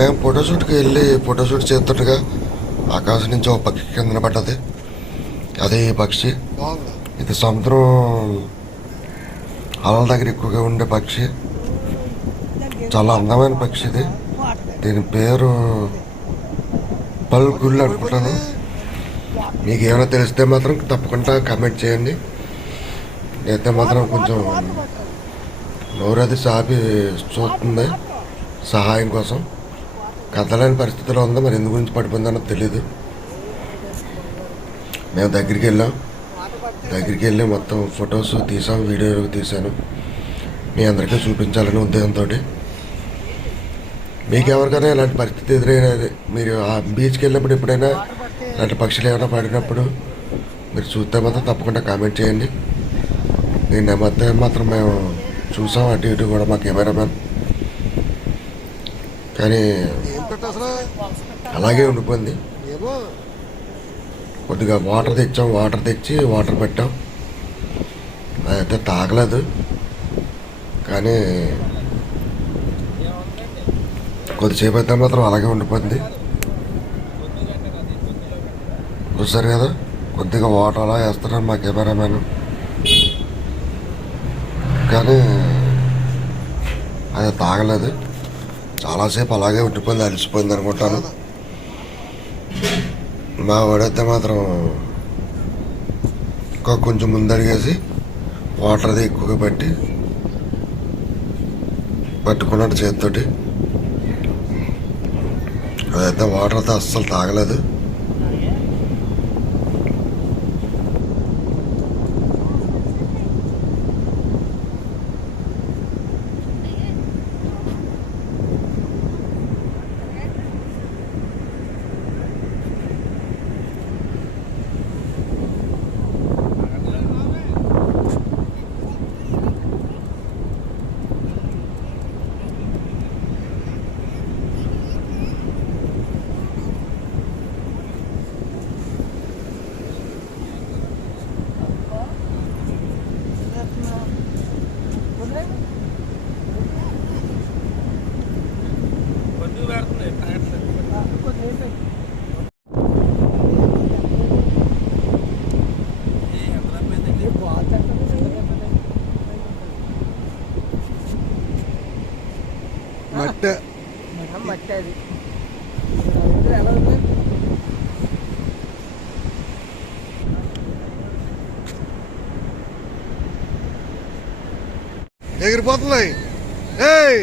మేము ఫోటోషూట్కి వెళ్ళి ఫోటోషూట్ చేస్తుండగా ఆకాశం నుంచి ఒక పక్షి కింద పడ్డది అదే పక్షి. ఇది సముద్రం అలల దగ్గర ఎక్కువగా ఉండే పక్షి. చాలా అందమైన పక్షి ఇది. దీని పేరు పల్గుళ్ళు అనుకుంటాను. మీకు ఏమైనా తెలిస్తే మాత్రం తప్పకుండా కామెంట్ చేయండి. అయితే మాత్రం కొంచెం నోరది సాపి చూస్తుంది సహాయం కోసం. కదలేని పరిస్థితిలో ఉందో మరి ఎందు గురించి పడిపోయిందో తెలియదు మేము దగ్గరికి వెళ్ళాం. దగ్గరికి వెళ్ళి మొత్తం ఫొటోస్ తీసాం వీడియో తీశాను. మీ అందరికీ చూపించాలని ఉద్దేశంతో మీకు ఎవరికైనా ఇలాంటి పరిస్థితి ఎదురైనది మీరు ఆ బీచ్కి వెళ్ళినప్పుడు ఎప్పుడైనా ఇలాంటి పక్షులు ఏమైనా పడినప్పుడు మీరు చూస్తే మాత్రం తప్పకుండా కామెంట్ చేయండి. నేను మధ్య మాత్రం మేము చూసాం అటు ఇటు కూడా మా కెమెరామెన్. కానీ అలాగే ఉండిపోయింది. కొద్దిగా వాటర్ తెచ్చాం వాటర్ తెచ్చి వాటర్ పెట్టాం. అయితే తాగలేదు. కానీ కొద్దిసేపు అయితే మాత్రం అలాగే ఉండిపోయింది. చూసారు కదా కొద్దిగా వాటర్ అలా వేస్తున్నాను మా కెమెరామెన్ కానీ అది తాగలేదు. చాలాసేపు అలాగే ఉండిపోయింది అలసిపోయింది అనుకుంటాను. మా వాడైతే మాత్రం ఇంకా కొంచెం ముందడిగేసి వాటర్ అది ఎక్కువగా పట్టి పట్టుకున్నాడు చేతితోటి. అదైతే వాటర్ అయితే అస్సలు తాగలేదు. మట్టి అది ఎగిరిపోతున్నాయి. ఏయ్!